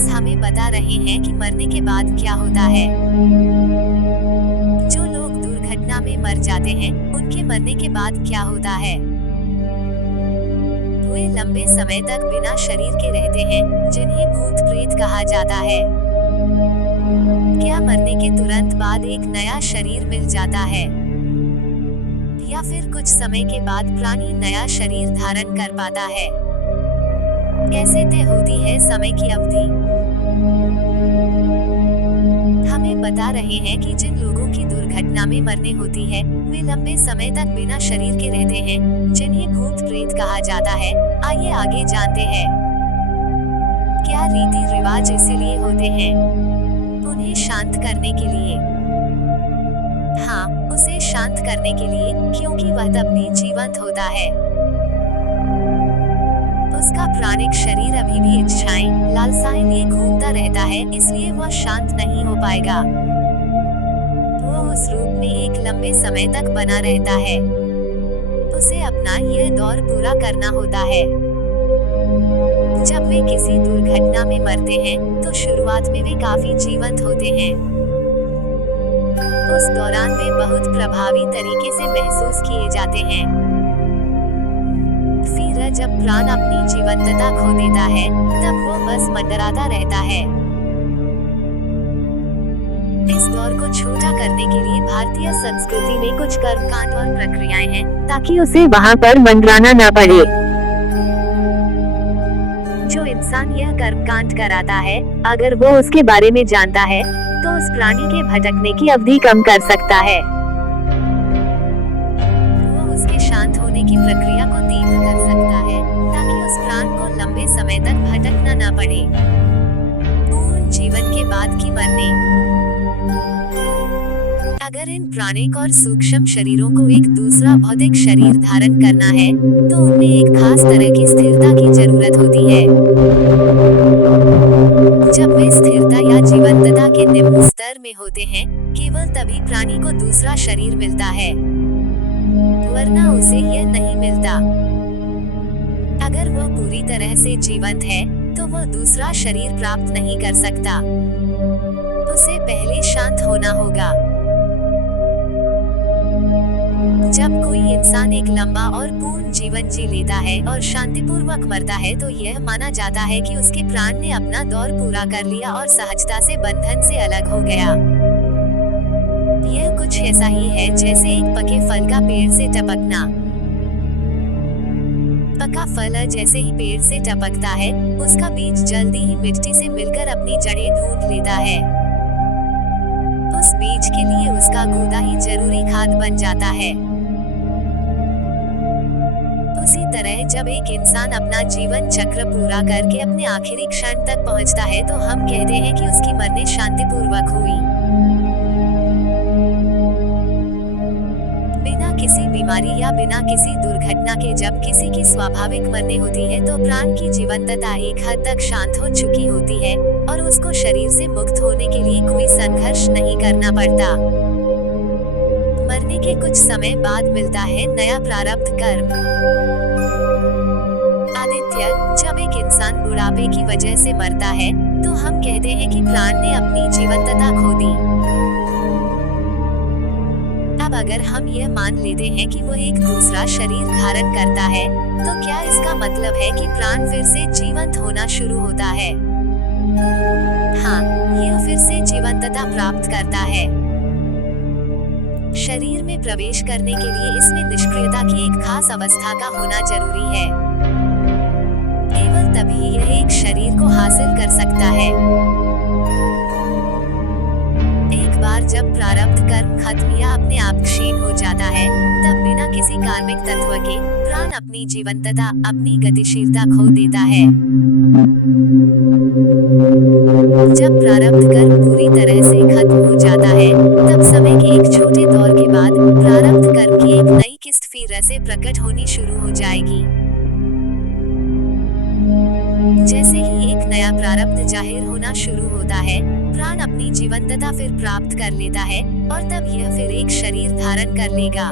Scientist हमें बता रहे हैं कि मरने के बाद क्या होता है। जो लोग दुर्घटना में मर जाते हैं, उनके मरने के बाद क्या होता है? वे लंबे समय तक बिना शरीर के रहते हैं, जिन्हें भूत प्रेत कहा जाता है। क्या मरने के तुरंत बाद एक नया शरीर मिल जाता है, या फिर कुछ समय के बाद प्राणी नया शरीर धारण कर पाता है? कैसे तय होती है समय की अवधि? हमें बता रहे हैं कि जिन लोगों की दुर्घटना में मरने होती है, वे लंबे समय तक बिना शरीर के रहते हैं, जिन्हें भूत प्रेत कहा जाता है। आइए आगे जानते हैं। क्या रीति रिवाज इसीलिए होते हैं? उन्हें शांत करने के लिए। हाँ, उसे शांत करने के लिए, क्योंकि वह तब भी जीवंत होता है। उसका प्राणिक शरीर अभी भी इच्छाएं, लालसाएं लिए घूमता रहता है, इसलिए वह शांत नहीं हो पाएगा। वो उस रूप में एक लंबे समय तक बना रहता है। उसे अपना यह दौर पूरा करना होता है। जब वे किसी दुर्घटना में मरते हैं, तो शुरुआत में वे काफी जीवंत होते हैं। उस दौरान वे बहुत प्रभावी तरीके से महसूस किए जाते हैं। फिर जब प्राण अपनी जीवंतता खो देता है, तब वो बस मंडराता रहता है। इस दौर को छोटा करने के लिए भारतीय संस्कृति में कुछ कर्मकांड और प्रक्रियाएं हैं, ताकि उसे वहां पर मंडराना न पड़े। जो इंसान यह कर्मकांड कराता है, अगर वो उसके बारे में जानता है, तो उस प्राणी के भटकने की अवधि कम कर सकता है। वो उसके शांत होने की प्रक्रिया को तीव्र कर सकता है, ताकि उस प्राण को लंबे समय तक भटकना न पड़े। पूर्ण जीवन के बाद की मरने। अगर इन प्राणिक और सूक्ष्म शरीरों को एक दूसरा भौतिक शरीर धारण करना है, तो उनमें एक खास तरह की स्थिरता की जरूरत होती है। जब वे स्थिरता या जीवंतता के निम्न स्तर में होते हैं, केवल तभी प्राणी को दूसरा शरीर मिलता है, वरना उसे यह नहीं मिलता। अगर वह पूरी तरह से जीवंत है, तो वह दूसरा शरीर प्राप्त नहीं कर सकता। उसे पहले शांत होना होगा। जब कोई इंसान एक लंबा और पूर्ण जीवन जी लेता है और शांतिपूर्वक मरता है, तो यह माना जाता है कि उसके प्राण ने अपना दौर पूरा कर लिया और सहजता से बंधन से अलग हो गया। यह कुछ ऐसा ही है जैसे एक पके फल का पेड़ से टपकना। पका फल जैसे ही पेड़ से टपकता है, उसका बीज जल्दी ही मिट्टी से मिलकर अपनी जड़ें ढूंढ लेता है। उस बीज के लिए उसका गूदा ही जरूरी खाद बन जाता है। उसी तरह जब एक इंसान अपना जीवन चक्र पूरा करके अपने आखिरी क्षण तक पहुंचता है, तो हम कहते हैं कि उसकी मरने शांतिपूर्वक हुई। बिना किसी बीमारी या बिना किसी दुर्घटना के जब किसी की स्वाभाविक मरने होती है, तो प्राण की जीवंतता एक हद तक शांत हो चुकी होती है, और उसको शरीर से मुक्त होने के लिए कोई संघर्ष नहीं करना पड़ता। मरने के कुछ समय बाद मिलता है नया प्रारब्ध कर्म। आदित्य, जब एक इंसान बुढ़ापे की वजह से मरता है, तो हम कहते हैं कि प्राण ने अपनी जीवंतता खो दी। अब अगर हम यह मान लेते हैं कि वो एक दूसरा शरीर धारण करता है, तो क्या इसका मतलब है कि प्राण फिर से जीवंत होना शुरू होता है? हाँ, यह फिर से जीवंतता प्राप्त करता है। शरीर में प्रवेश करने के लिए इसमें निष्क्रियता की एक खास अवस्था का होना जरूरी है। केवल तभी यह एक शरीर को हासिल कर सकता है। एक बार जब प्रारब्ध कर्म खत्म या अपने आप क्षीण हो जाता है, तब बिना किसी कार्मिक तत्व के प्राण अपनी जीवंतता, अपनी गतिशीलता खो देता है। जब प्रारब्ध कर्म पूरी तरह से खत्म हो जाता है, तब समय के एक छोटे दौर के बाद प्रारब्ध कर्म की एक नई किस्त फिर से प्रकट होनी शुरू हो जाएगी। जैसे ही एक नया प्रारब्ध जाहिर होना शुरू होता है, प्राण अपनी जीवंतता फिर प्राप्त कर लेता है, और तब यह फिर एक शरीर धारण कर लेगा।